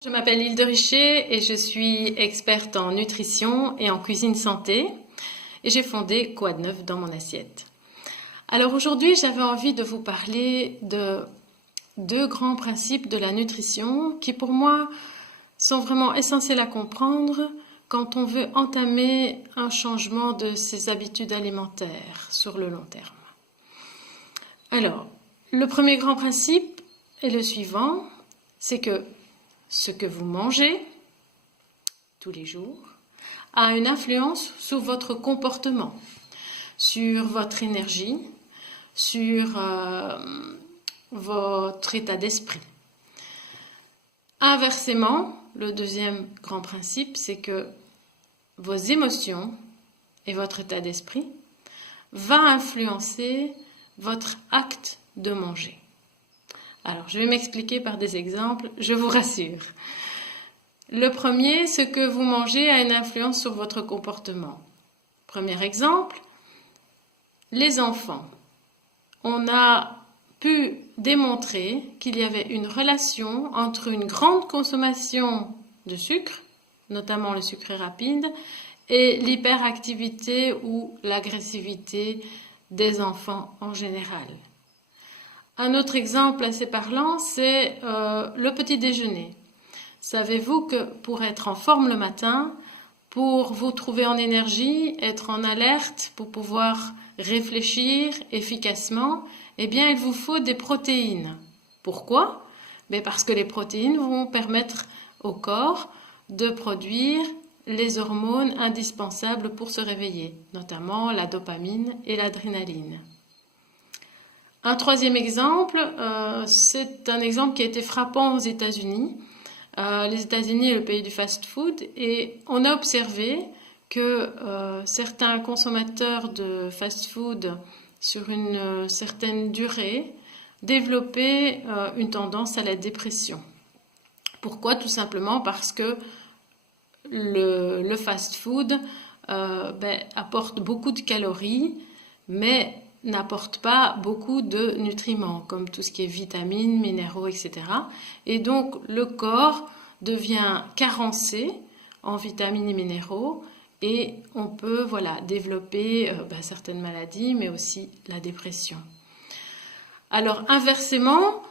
Je m'appelle Hilde Richer et je suis experte en nutrition et en cuisine santé et j'ai fondé Quoi de neuf dans mon assiette. Alors aujourd'hui, j'avais envie de vous parler de deux grands principes de la nutrition qui pour moi sont vraiment essentiels à comprendre quand on veut entamer un changement de ses habitudes alimentaires sur le long terme. Alors, le premier grand principe est le suivant, c'est que ce que vous mangez tous les jours a une influence sur votre comportement, sur votre énergie, sur votre état d'esprit. Inversement, le deuxième grand principe, c'est que vos émotions et votre état d'esprit va influencer votre acte de manger. Alors, je vais m'expliquer par des exemples, je vous rassure. Le premier, ce que vous mangez a une influence sur votre comportement. Premier exemple, les enfants. On a pu démontrer qu'il y avait une relation entre une grande consommation de sucre, notamment le sucre rapide, et l'hyperactivité ou l'agressivité des enfants en général. Un autre exemple assez parlant, c'est le petit déjeuner. Savez-vous que pour être en forme le matin, pour vous trouver en énergie, être en alerte, pour pouvoir réfléchir efficacement, eh bien il vous faut des protéines. Pourquoi? Parce que les protéines vont permettre au corps de produire les hormones indispensables pour se réveiller, notamment la dopamine et l'adrénaline. Un troisième exemple, c'est un exemple qui a été frappant aux États-Unis. Les États-Unis est le pays du fast-food et on a observé que certains consommateurs de fast-food sur une certaine durée développaient une tendance à la dépression. Pourquoi? Tout simplement parce que le fast-food apporte beaucoup de calories, mais n'apporte pas beaucoup de nutriments, comme tout ce qui est vitamines, minéraux, etc. Et donc, le corps devient carencé en vitamines et minéraux et on peut développer certaines maladies, mais aussi la dépression. Alors, inversement,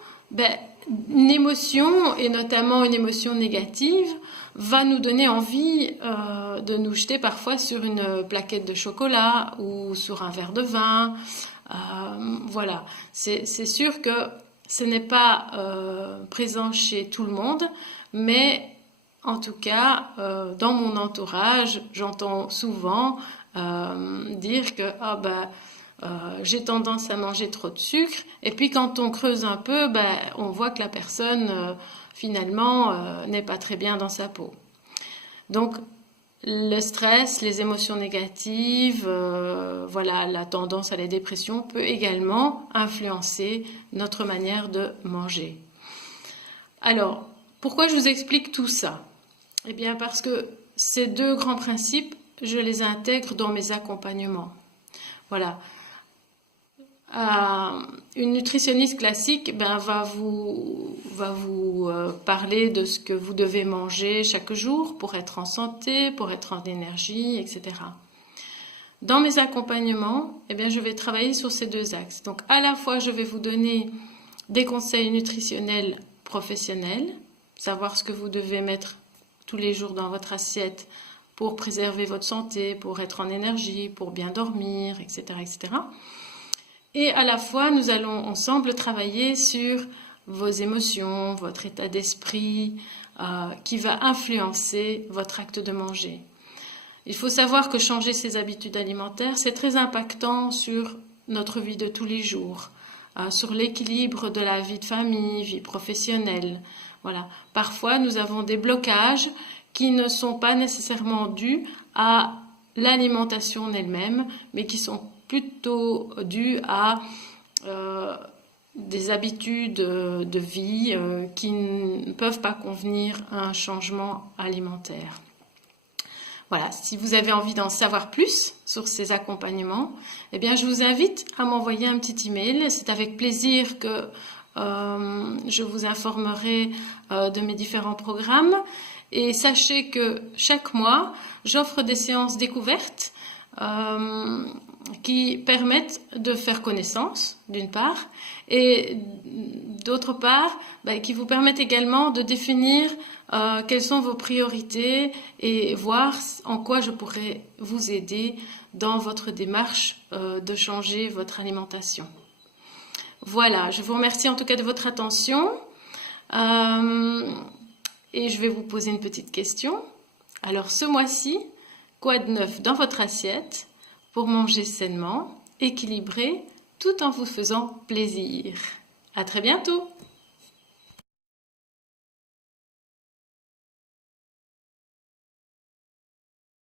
une émotion, et notamment une émotion négative, va nous donner envie de nous jeter parfois sur une plaquette de chocolat ou sur un verre de vin. Voilà, c'est sûr que ce n'est pas présent chez tout le monde, mais en tout cas, dans mon entourage, j'entends souvent dire que j'ai tendance à manger trop de sucre, et puis quand on creuse un peu, on voit que la personne finalement n'est pas très bien dans sa peau. Donc le stress, les émotions négatives, la tendance à la dépression peut également influencer notre manière de manger. Alors, pourquoi je vous explique tout ça? Eh bien parce que ces deux grands principes, je les intègre dans mes accompagnements. Voilà. Une nutritionniste classique va vous parler de ce que vous devez manger chaque jour pour être en santé, pour être en énergie, etc. Dans mes accompagnements, je vais travailler sur ces deux axes. Donc à la fois, je vais vous donner des conseils nutritionnels professionnels, savoir ce que vous devez mettre tous les jours dans votre assiette pour préserver votre santé, pour être en énergie, pour bien dormir, etc., etc. Et à la fois, nous allons ensemble travailler sur vos émotions, votre état d'esprit, qui va influencer votre acte de manger. Il faut savoir que changer ses habitudes alimentaires, c'est très impactant sur notre vie de tous les jours, sur l'équilibre de la vie de famille, vie professionnelle. Voilà. Parfois, nous avons des blocages qui ne sont pas nécessairement dus à l'alimentation en elle-même, mais qui sont plutôt dû à des habitudes de vie qui ne peuvent pas convenir à un changement alimentaire. Voilà, si vous avez envie d'en savoir plus sur ces accompagnements, je vous invite à m'envoyer un petit email. C'est avec plaisir que je vous informerai de mes différents programmes. Et sachez que chaque mois, j'offre des séances découvertes qui permettent de faire connaissance, d'une part, et d'autre part, qui vous permettent également de définir quelles sont vos priorités et voir en quoi je pourrais vous aider dans votre démarche de changer votre alimentation. Voilà, je vous remercie en tout cas de votre attention et je vais vous poser une petite question. Alors ce mois-ci, quoi de neuf dans votre assiette pour manger sainement, équilibré, tout en vous faisant plaisir? À très bientôt!